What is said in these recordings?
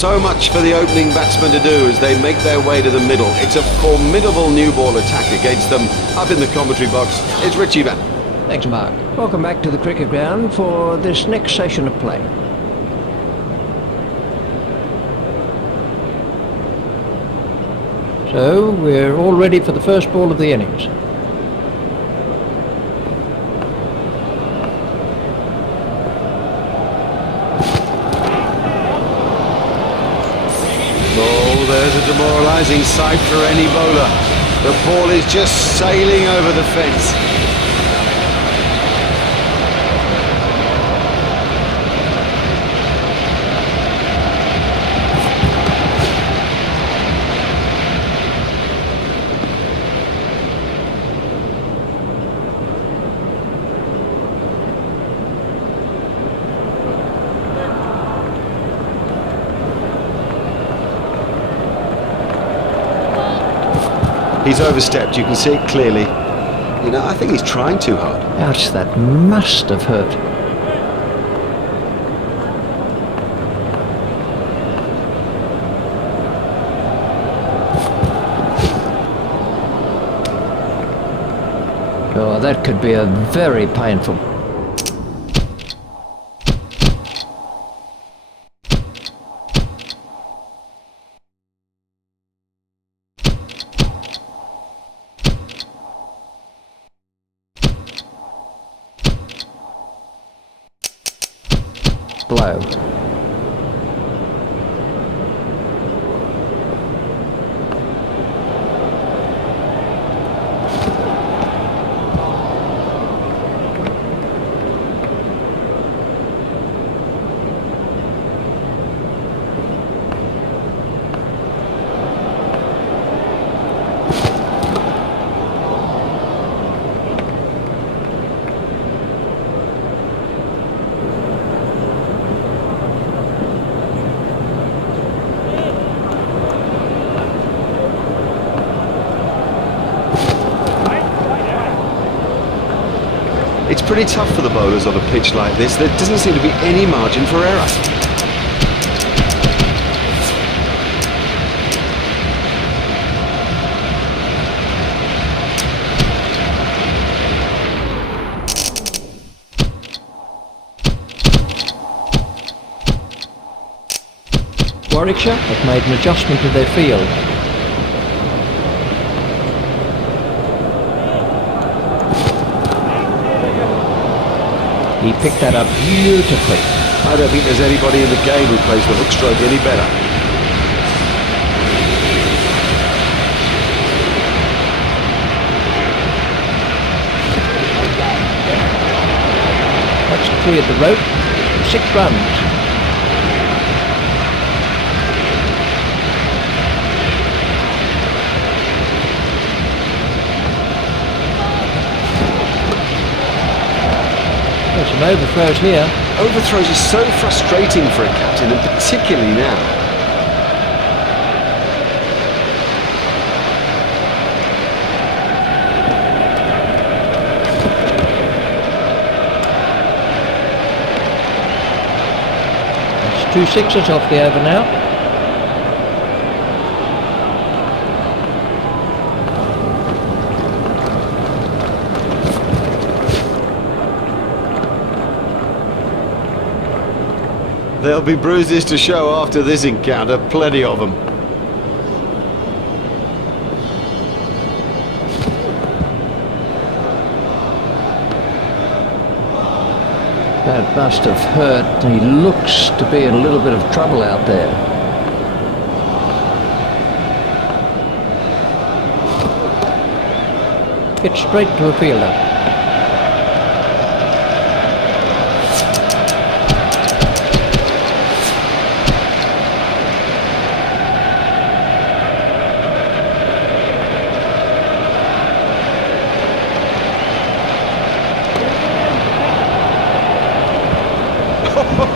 So much for the opening batsmen to do as they make their way to the middle. It's a formidable new ball attack against them. Up in the commentary box, it's Richie back. Thanks, Mark. Welcome back to the cricket ground for this next session of play. So, we're all ready for the first ball of the innings. Oh, there's a demoralising sight for any bowler. The ball is just sailing over the fence. He's overstepped, you can see it clearly. You know, I think he's trying too hard. Ouch, that must have hurt. Oh, that could be a very painful. Blow. It's pretty tough for the bowlers on a pitch like this. There doesn't seem to be any margin for error. Warwickshire have made an adjustment to their field. He picked that up beautifully. I don't think there's anybody in the game who plays the hook stroke any better. That's cleared the rope. 6 runs. Some overthrows here. Overthrows are so frustrating for a captain, and particularly now. That's 2 sixes off the over now. There'll be bruises to show after this encounter, plenty of them. That must have hurt. He looks to be in a little bit of trouble out there. Hit straight to a fielder.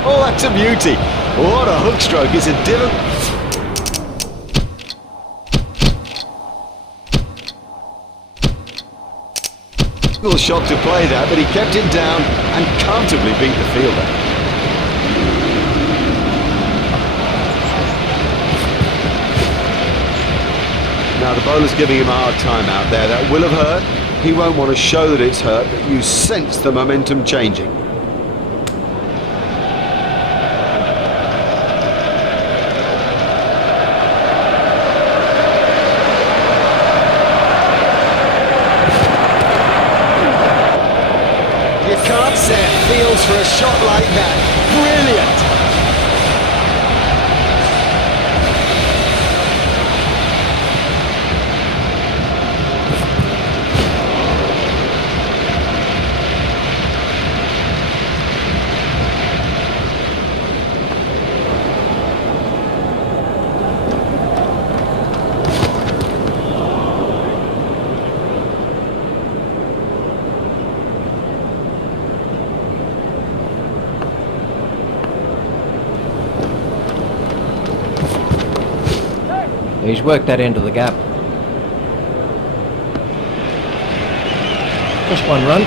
Oh, that's a beauty. What a hook stroke. It's a different... Little shot to play that, but he kept it down and comfortably beat the fielder. Now the bowler's giving him a hard time out there. That will have hurt. He won't want to show that it's hurt, but you sense the momentum changing. You can't set fields for a shot like that. Brilliant! He's worked that into the gap. Just one run.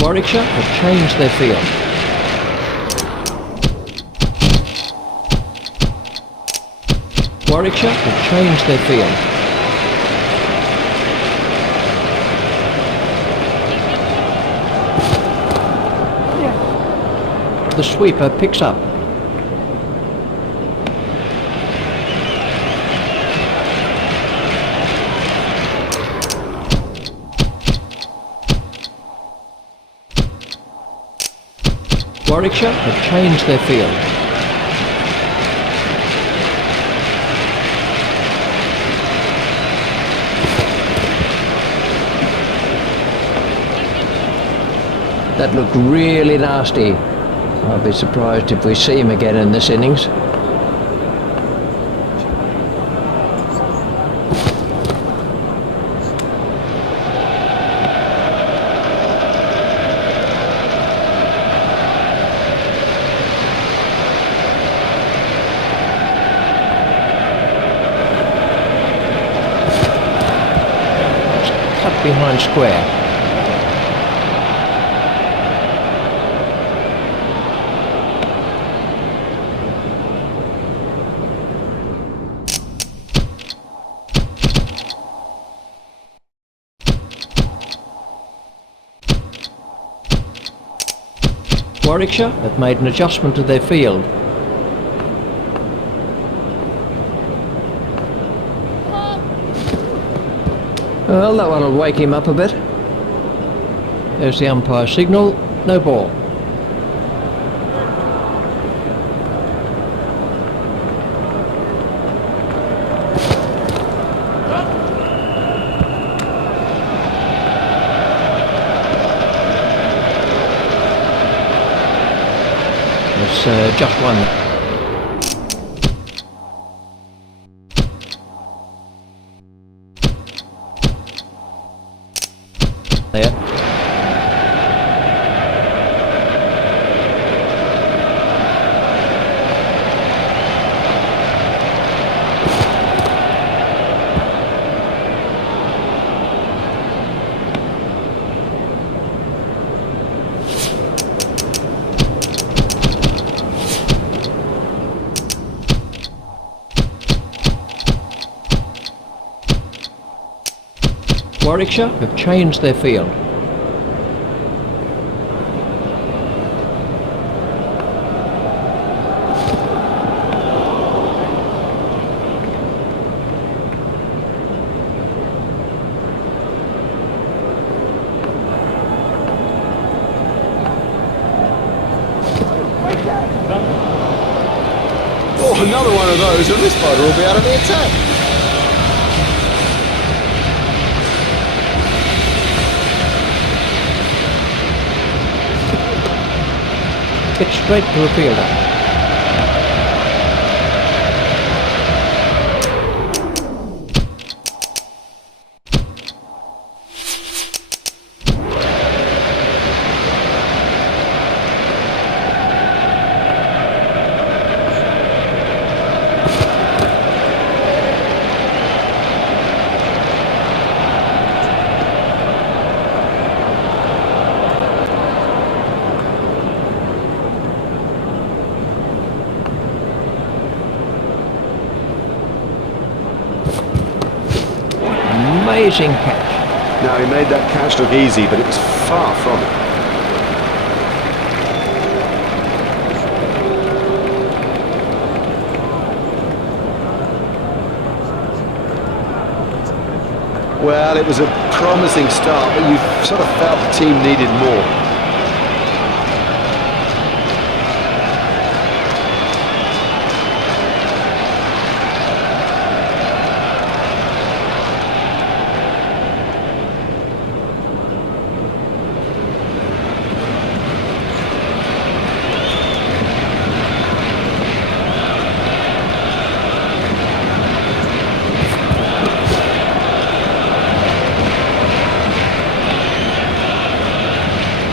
Warwickshire have changed their field. Warwickshire have changed their field. The sweeper picks up. Warwickshire have changed their field. That looked really nasty. I'll be surprised if we see him again in this innings. It's cut behind square. Warwickshire have made an adjustment to their field. Well, that one will wake him up a bit. There's the umpire signal, no ball. It's just one. There. Warwickshire have changed their field. Oh, another one of those, and this bowler will be out of the attack. Pitch straight to a fielder. amazing catch. Now, he made that catch look easy, but it was far from it. Well, it was a promising start, but you sort of felt the team needed more.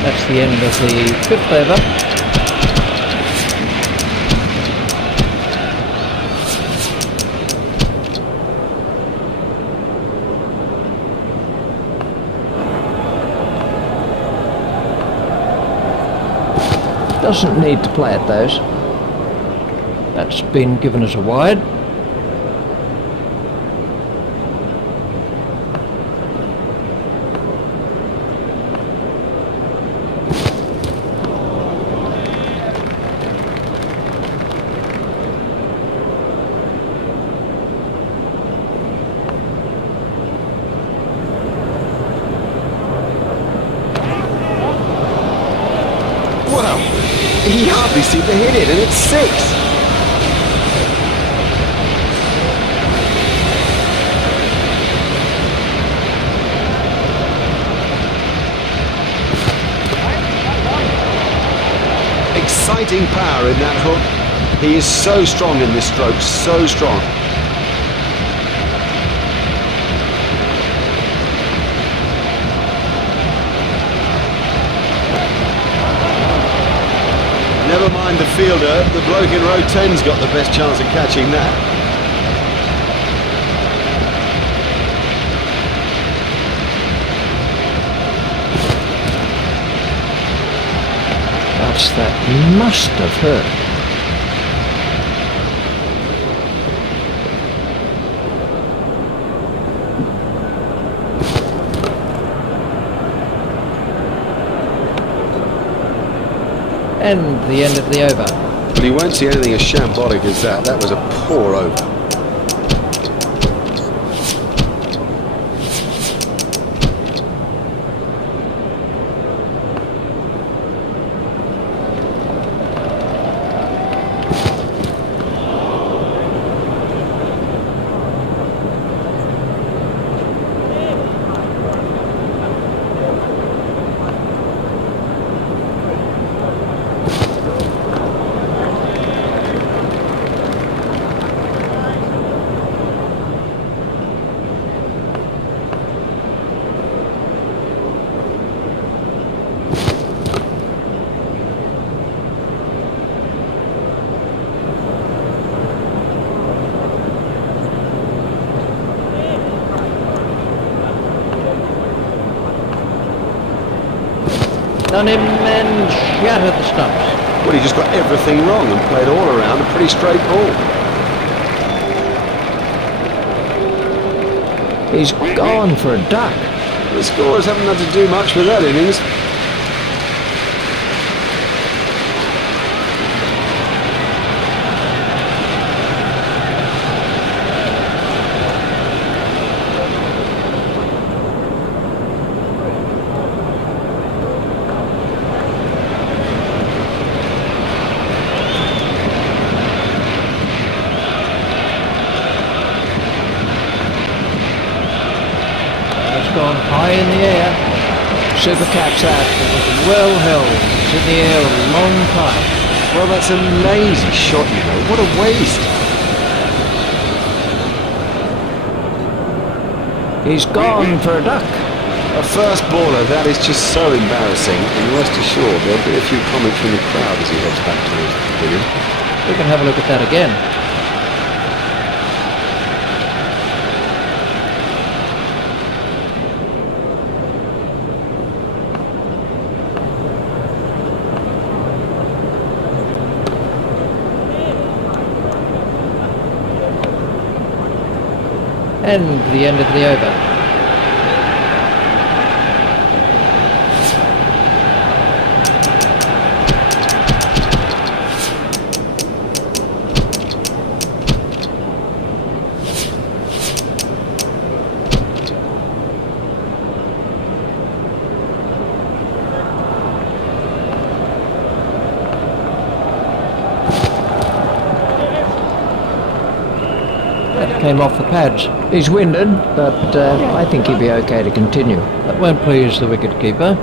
That's the end of the 5th over. Doesn't need to play it those. That's been given as a wide. Well, he hardly seemed to hit it, and it's 6. Exciting power in that hook. He is so strong in this stroke, so strong. Never mind the fielder, the bloke in row 10's got the best chance of catching that. That must have hurt. And the end of the over. But you won't see anything as shambolic as that. That was a poor over. Done him and shattered the stumps. Well, he just got everything wrong and played all around a pretty straight ball. He's gone for a duck. The scorers haven't had to do much with that innings. Gone high in the air. Super catch that. It was well held. It's in the air a long time. Well, that's a lazy shot, you know. What a waste. He's gone for a duck. A first baller, that is just so embarrassing. And rest assured, there'll be a few comments from the crowd as he heads back to his pavilion. We can have a look at that again. And the end of the over. came off the pads. He's winded, but I think he'll be okay to continue. That won't please the wicketkeeper.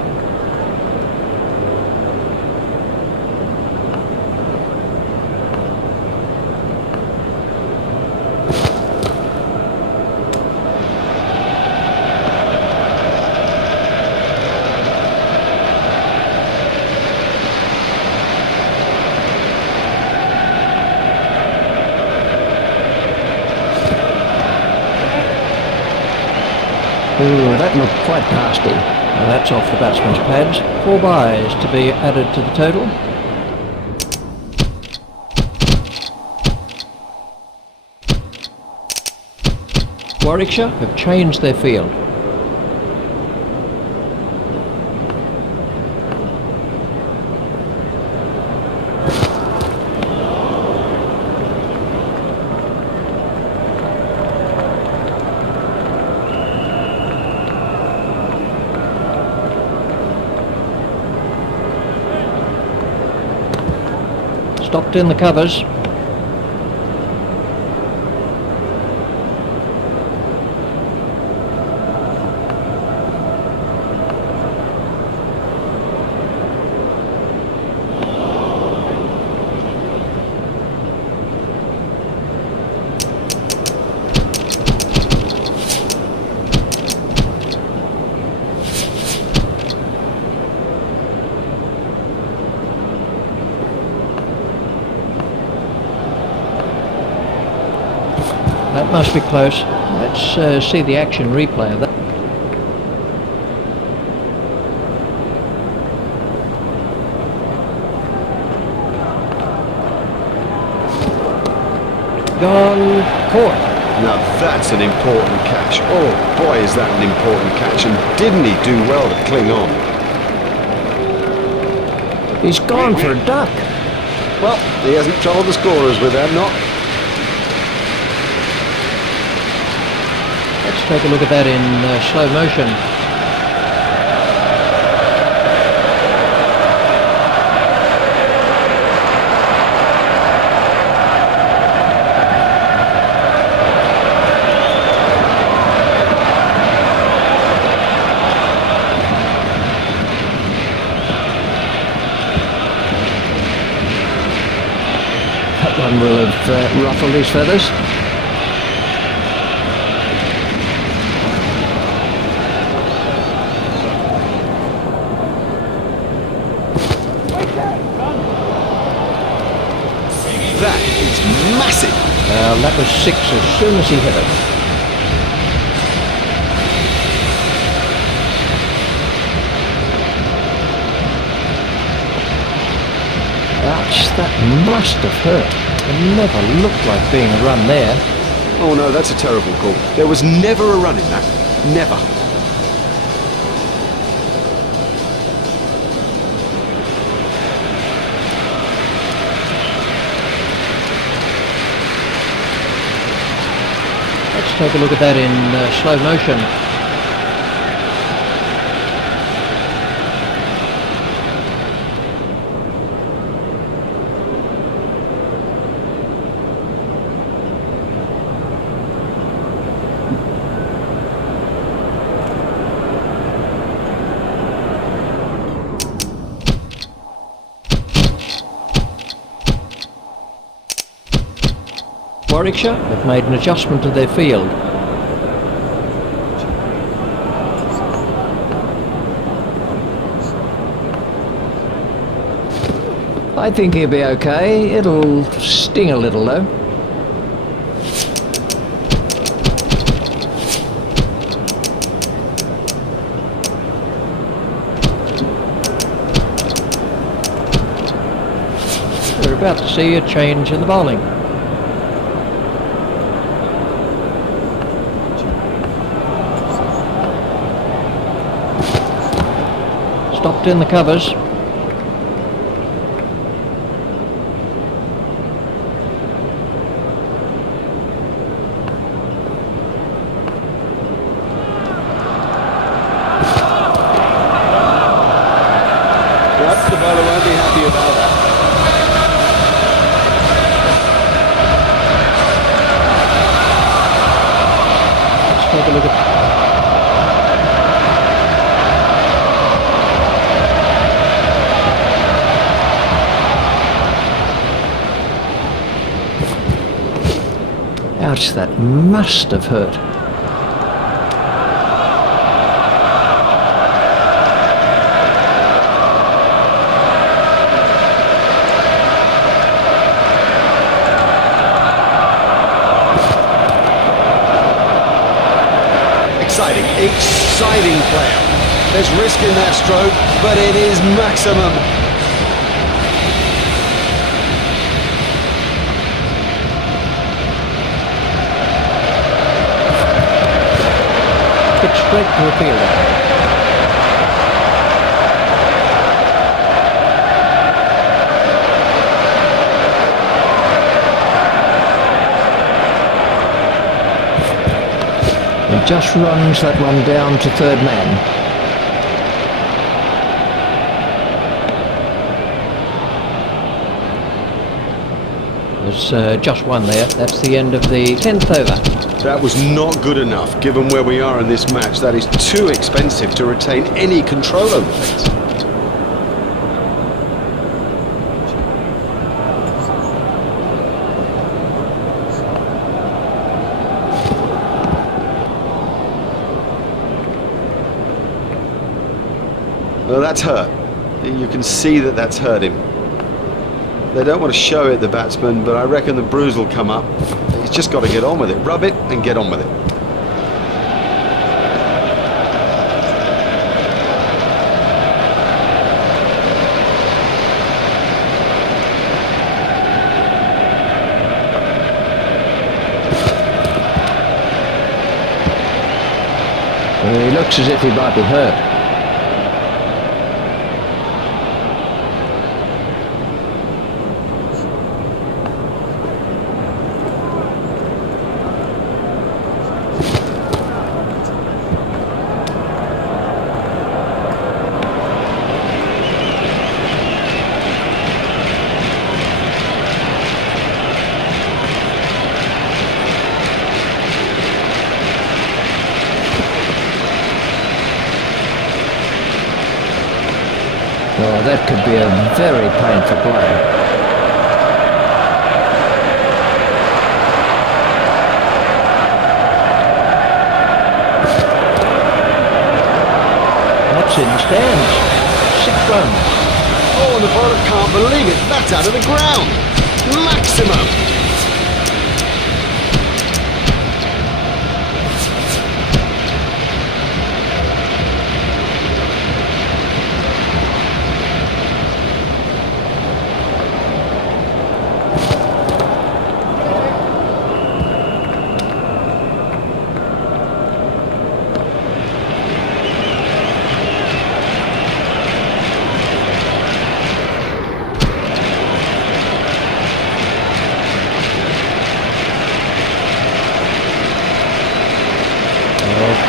Ooh, that looked quite nasty. Well, that's off the batsman's pads. 4 byes to be added to the total. Warwickshire have changed their field. Stopped in the covers. That must be close. Let's see the action replay of that. Gone, caught. Now that's an important catch. Oh boy, is that an important catch, and didn't he do well to cling on? He's gone for a duck. Well, he hasn't troubled the scorers with that knock. Let's take a look at that in slow motion. That one will have ruffled his feathers. That is massive. That was 6 as soon as he hit it. Ouch, that must have hurt. It never looked like being a run there. Oh no, that's a terrible call. There was never a run in that. Never. Let's take a look at that in slow motion. Warwickshire have made an adjustment to their field. I think he'll be okay. It'll sting a little though. We're about to see a change in the bowling. Stopped in the covers. Perhaps the bowler won't be happy about that. look at... Ouch, that must have hurt. Exciting player. There's risk in that stroke, but it is maximum. Pitch straight to the fielder. And just runs that one down to third man. There's just one there. That's the end of the 10th over. That was not good enough, given where we are in this match. That is too expensive to retain any control over things. Well, that's hurt. You can see that that's hurt him. They don't want to show it, the batsman, but I reckon the bruise will come up. He's just got to get on with it. Rub it and get on with it. Well, he looks as if he might be hurt. Oh, that could be a very painful blow. That's in the stands. 6 runs. Oh, and the bowler can't believe it. That's out of the ground. Maximum.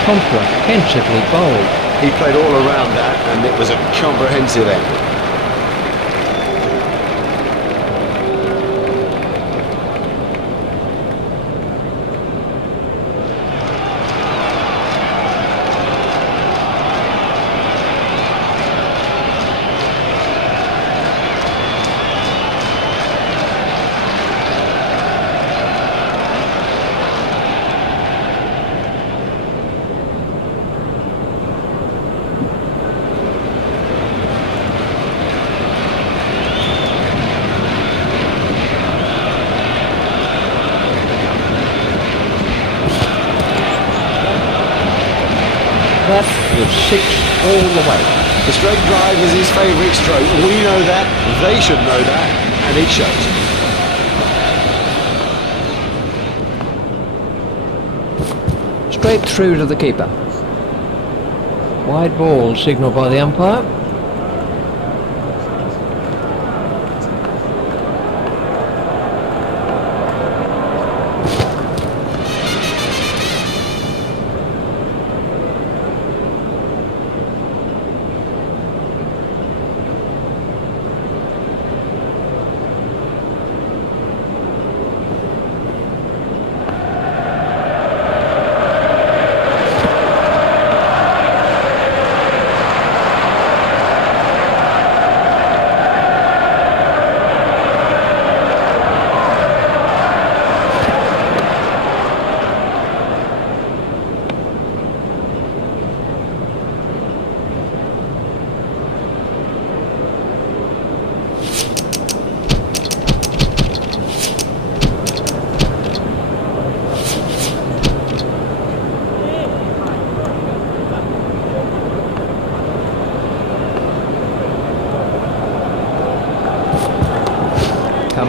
Comprehensively bowled. He played all around that, and it was a comprehensive end. That was 6 all the way. The straight drive is his favourite stroke. We know that, they should know that, and it shows. Straight through to the keeper. Wide ball signalled by the umpire.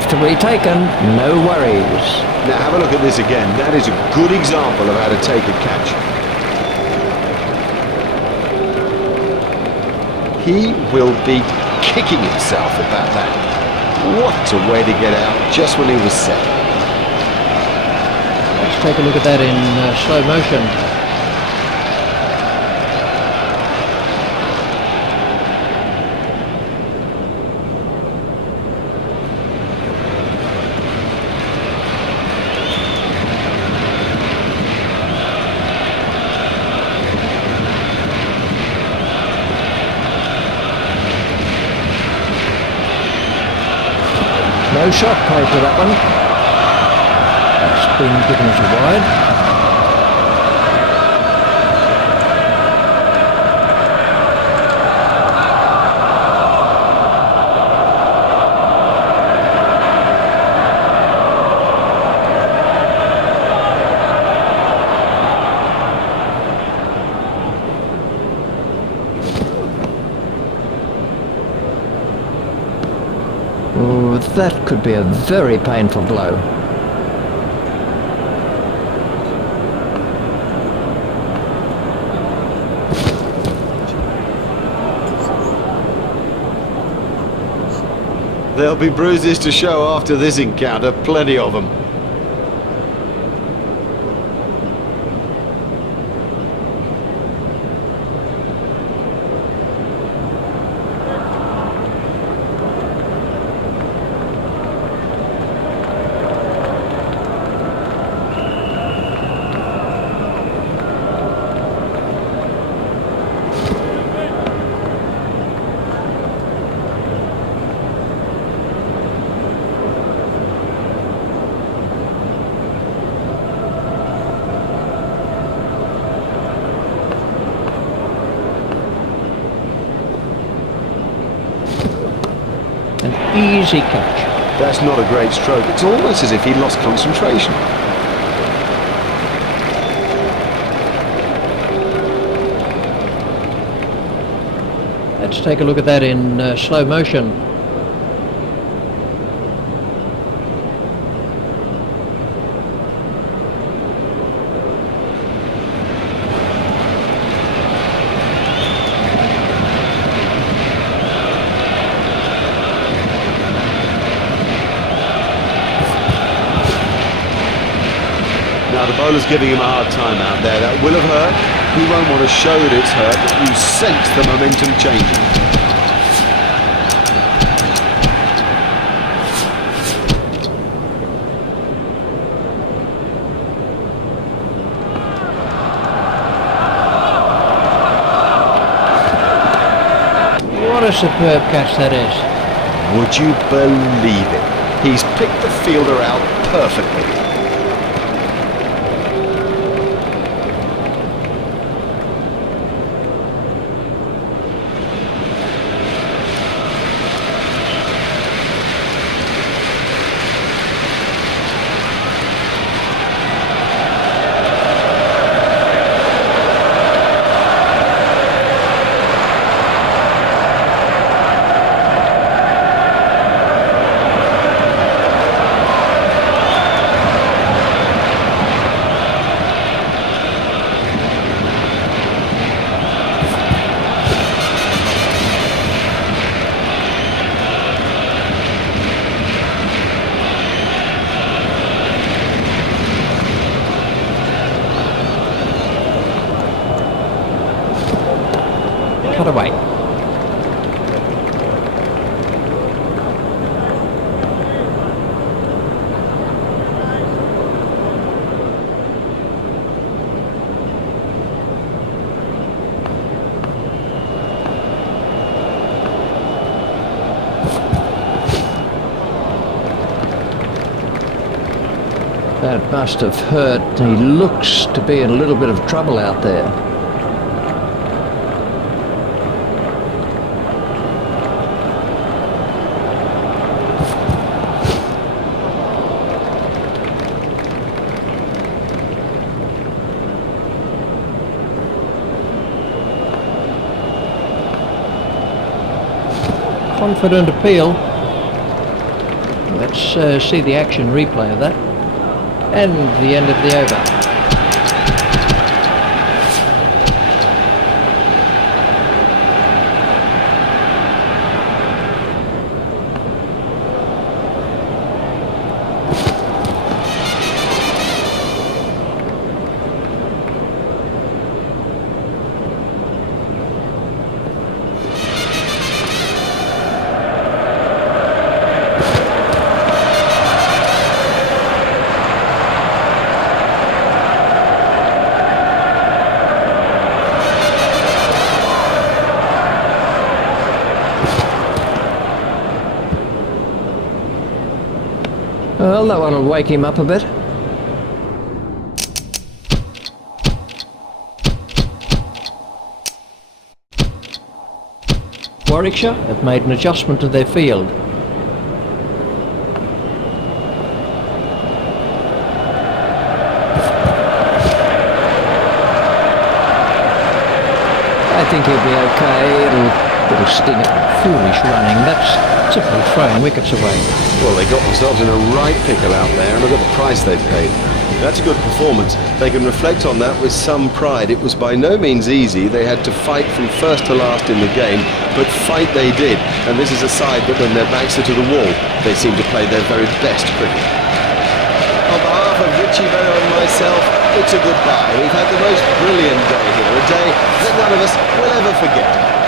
After retaken, no worries. Now have a look at this again. That is a good example of how to take a catch. He will be kicking himself about that. What a way to get out just when he was set. Let's take a look at that in slow motion. No shot played to that one. That's been given as a wide. Oh, that could be a very painful blow. There'll be bruises to show after this encounter, plenty of them. Easy catch. That's not a great stroke. It's almost as if he lost concentration. Let's take a look at that in slow motion. Now the bowler's giving him a hard time out there. That will have hurt. He won't want to show that it's hurt, but you sense the momentum changing. What a superb catch that is. Would you believe it? He's picked the fielder out perfectly. Cut away. That must have hurt. He looks to be in a little bit of trouble out there. Confident appeal. Let's see the action replay of that. And the end of the over. Well, that one will wake him up a bit. Warwickshire have made an adjustment to their field. I think he'll be okay. It'll sting at foolish running. That's simply throwing wickets away. Well, they got themselves in a right pickle out there, and look at the price they've paid. That's a good performance. They can reflect on that with some pride. It was by no means easy. They had to fight from first to last in the game, but fight they did. And this is a side that when their backs are to the wall, they seem to play their very best cricket. On behalf of Richie Vera and myself, it's a goodbye. We've had the most brilliant day here, a day that none of us will ever forget.